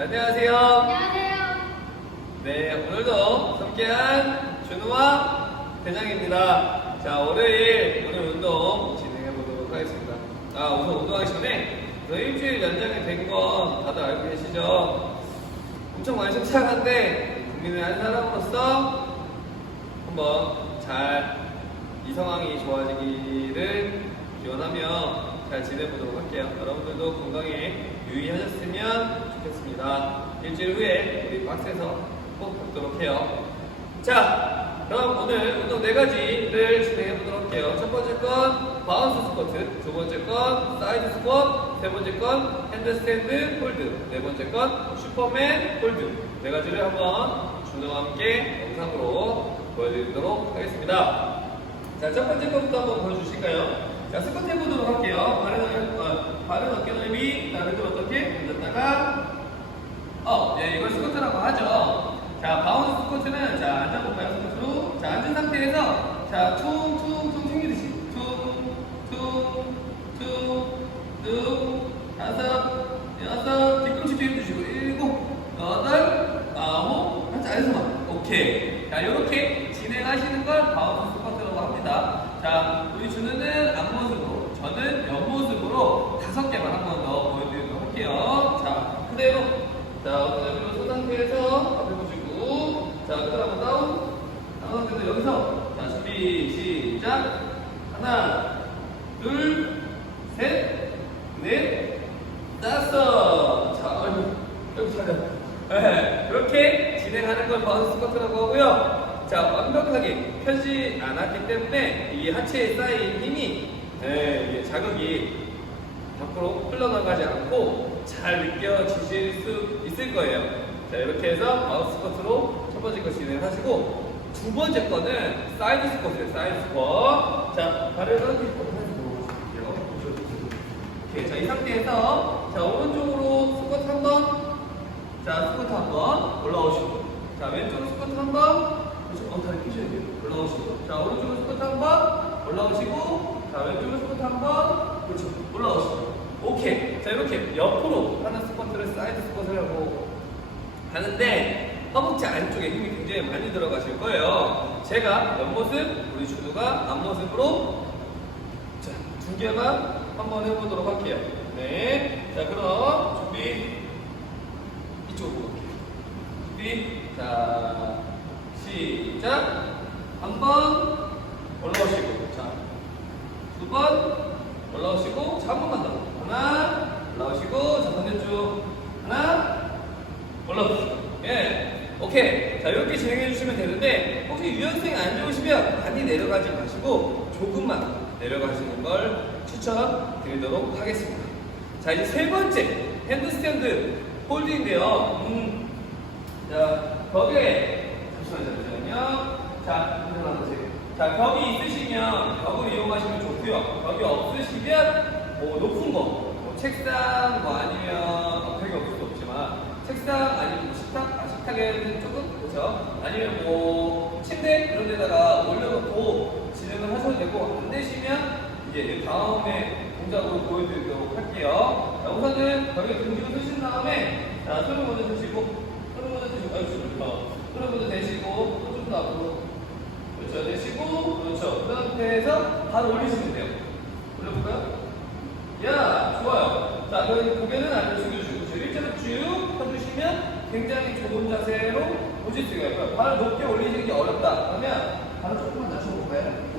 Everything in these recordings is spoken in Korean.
자, 안녕하세요. 안녕하세요. 네, 오늘도 함께한 준우와 대장입니다. 자, 월요일 오늘 운동 진행해 보도록 하겠습니다. 아, 우선 운동하기 전에 저 일주일 연장이 된 건 다들 알고 계시죠? 엄청 많이 속상한데 국민의 한 사람으로서 한번 잘 이 상황이 좋아지기를 기원하며 잘 지내보도록 할게요. 여러분들도 건강에 유의하셨으면 좋겠습니다. 일주일 후에 우리 박스에서 꼭 뵙도록 해요. 자, 그럼 오늘 운동 네 가지를 진행해 보도록 할게요. 첫 번째 건 바운스 스쿼트, 두 번째 건 사이드 스쿼트, 세 번째 건 핸드스탠드 홀드, 네 번째 건 슈퍼맨 홀드. 네 가지를 한번 준호와 함께 영상으로 보여드리도록 하겠습니다. 자, 첫 번째 거부터 한번 보여주실까요? 자, 스쿼트 해보도록 할게요. 발은, 어, 발은 어깨 넓이, 다른 좀 어떻게? 앉았다가, 어, 네, 이걸 스쿼트라고 하죠. 자, 바운드 스쿼트는, 자, 앉아볼까요, 스쿼트로? 자, 앉은 상태에서, 자, 퉁퉁퉁 튕기듯이. 퉁, 퉁, 퉁, 퉁, 다섯, 여섯, 뒤꿈치 뒤로 주시고, 일곱, 여덟, 아홉, 한자 안에서만. 오케이. 자, 요렇게 진행하시는 걸 바운드 스쿼트라고 합니다. 자, 우리 준우는 앞모습으로, 저는 옆모습으로 다섯 개만 한 번 더 보여드리도록 할게요. 자, 그대로. 자, 엉덩이로 서 상태에서 앞에 보시고, 자, 그다음 한번 다운. 다운 상태에서 여기서, 자, 준비, 시작. 하나, 둘, 셋, 넷, 다섯. 자, 아이고, 아이고, 잠깐. 네, 그렇게 진행하는 걸 바운스 스쿼트라고 하고요. 자, 완벽하게 펴지 않았기 때문에 이 하체에 쌓인 힘이 네, 자극이 밖으로 흘러나가지 않고 잘 느껴지실 수 있을 거예요. 자, 이렇게 해서 바운스 스쿼트로 첫 번째 거 진행하시고 두 번째 거는 사이드 스쿼트예요. 사이드 스쿼트. 자, 발을 이렇게 오케이, 자, 이 상태에서 자, 오른쪽으로 스쿼트 한 번. 자, 스쿼트 한 번 올라오시고. 자, 왼쪽 스쿼트 한 번. 그렇죠. 어, 다리 펴셔야 돼요. 올라오시고. 자, 오른쪽 스쿼트 한 번. 올라오시고. 자, 왼쪽 스쿼트 한 번. 그렇죠. 올라오시고. 오케이. 자, 이렇게 옆으로 하는 스쿼트를 사이드 스쿼트라고 하는데 허벅지 안쪽에 힘이 굉장히 많이 들어가실 거예요. 제가 옆모습, 우리 준우가 앞모습으로 자, 두 개만 한번 해보도록 할게요. 네. 자, 그럼 준비. 이쪽으로 갈게요. 준비. 자, 시작. 한 번 올라오시고. 자, 두 번 올라오시고. 자, 한 번만 더. 하나, 올라오시고. 자, 반대쪽. 하나, 올라오시고. 예. 오케이. 자, 이렇게 진행해 주시면 되는데, 혹시 유연성이 안 좋으시면 많이 내려가지 마시고, 조금만 내려가시는 걸 추천드리도록 하겠습니다. 자, 이제 세 번째, 핸드스탠드 홀딩인데요. 음. 자, 거기에, 잠시만요, 잠시만요. 자. 자, 벽이 있으시면 벽을 이용하시면 좋고요. 벽이 없으시면 뭐 높은 거, 뭐 책상 뭐 아니면 어, 벽이 없을 수 없지만 책상 아니면 뭐 식탁, 아, 식탁에는 조금 그렇죠. 아니면 뭐 침대 이런 데다가 올려놓고 진행을 하셔도 되고 안 되시면 이제 다음에 동작으로 보여드리도록 할게요. 자, 우선은 벽에 등지고 쓰신 다음에 자, 손을 먼저 드시고 손을 먼저 드시고 아유, 더 손을 먼저 대시고 좀더 앞으로 그렇죠. 내쉬고, 그렇죠. 그 상태에서 바로 올리시면 돼요. 올려볼까요? 야, 좋아요. 자, 그럼 고개는 아래로 숙여주고, 저 일자로 쭉 펴주시면 굉장히 좋은 자세로 보실 수가 있고요. 발을 높게 올리시는 게 어렵다. 그러면 발을 조금만 낮춰볼까요?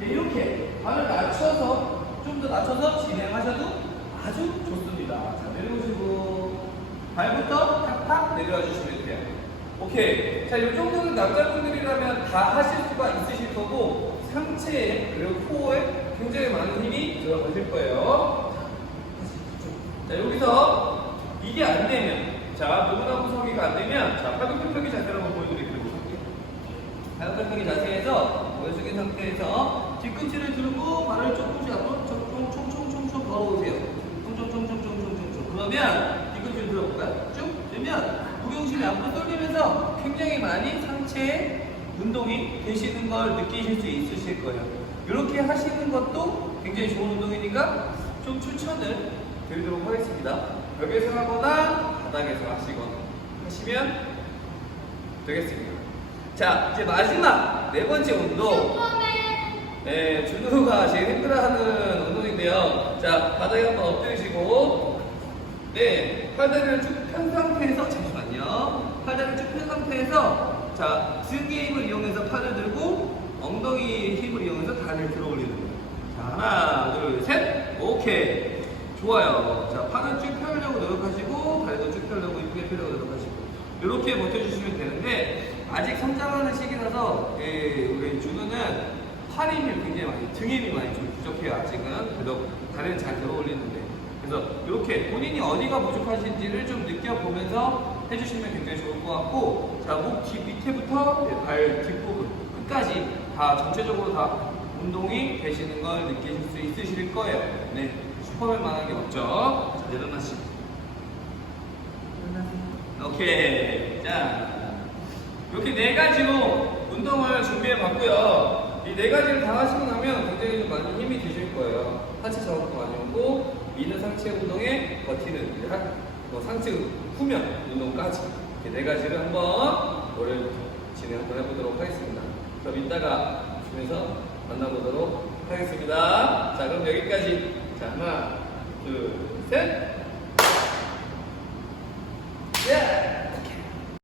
네, 이렇게 발을 낮춰서 좀 더 낮춰서 진행하셔도 아주 좋습니다. 자, 내려오시고 발부터 탁탁 내려와 주시면 돼요. 오케이. 자, 이 정도는 남자분들이라면 다 하실 수가 있으실 거고 상체에 그리고 코어에 굉장히 많은 힘이 들어가실 거예요. 자, 여기서 이게 안 되면 자, 노무나무 서기가 안 되면 자, 팔굽혀펴기 자세를 한번 보여드리도록 할게요. 팔굽혀펴기 자세에서 숙인 상태에서 뒤꿈치를 들고 발을 조금씩 앞으로 총총 총총총 걸어오세요. 총총총총총총총 그러면 뒤꿈치를 들어볼까요? 쭉 들면 무게중심이 앞으로 떨리면서 굉장히 많이 상체에 운동이 되시는 걸 느끼실 수 있으실 거예요. 이렇게 하시는 것도 굉장히 좋은 운동이니까 좀 추천을 드리도록 하겠습니다. 벽에서 하거나 바닥에서 하시거나 하시면 되겠습니다. 자, 이제 마지막 네 번째 운동. 네, 준호가 제일 힘들어하는 운동인데요. 자, 바닥에 한번 엎드리시고, 네, 팔다리를 쭉 편 상태에서, 잠시만요. 팔다리를 쭉 편 상태에서, 자, 등의 힘을 이용해서 팔을 들고, 엉덩이 힘을 이용해서 다리를 들어 올리는 거예요. 자, 하나, 둘, 셋. 오케이. 좋아요. 자, 팔을 쭉 펴려고 노력하시고, 다리도 쭉 펴려고 이쁘게 펴려고 노력하시고. 이렇게 버텨주시면 되는데, 아직 성장하는 시기라서, 예, 우리 준우는 팔 힘이 굉장히 많이, 등 힘이 많이 좀 부족해요, 아직은. 그래도 다리는 잘 들어 올리는데. 그래서 이렇게 본인이 어디가 부족하신지를 좀 느껴보면서 해주시면 굉장히 좋을 것 같고, 자, 목 뒤 밑에부터 네, 발 뒷부분 끝까지 다 전체적으로 다 운동이 되시는 걸 느끼실 수 있으실 거예요. 네. 슈퍼맨 만한 게 없죠. 자, 일어나시고. 오케이. 자, 이렇게 네 가지로 운동을 준비해 봤고요. 이 네 가지를 다 하시고 나면 굉장히 좀 많이 힘이 드실 거예요. 하체 자극도 많이 오고, 미는 상체 운동에 버티는 뭐 상체 후면 운동까지. 이렇게 네 가지를 한번 월요일부터 진행 한번 해보도록 하겠습니다. 그럼 이따가 주면서 만나보도록 하겠습니다. 자, 그럼 여기까지. 자, 하나, 둘, 셋.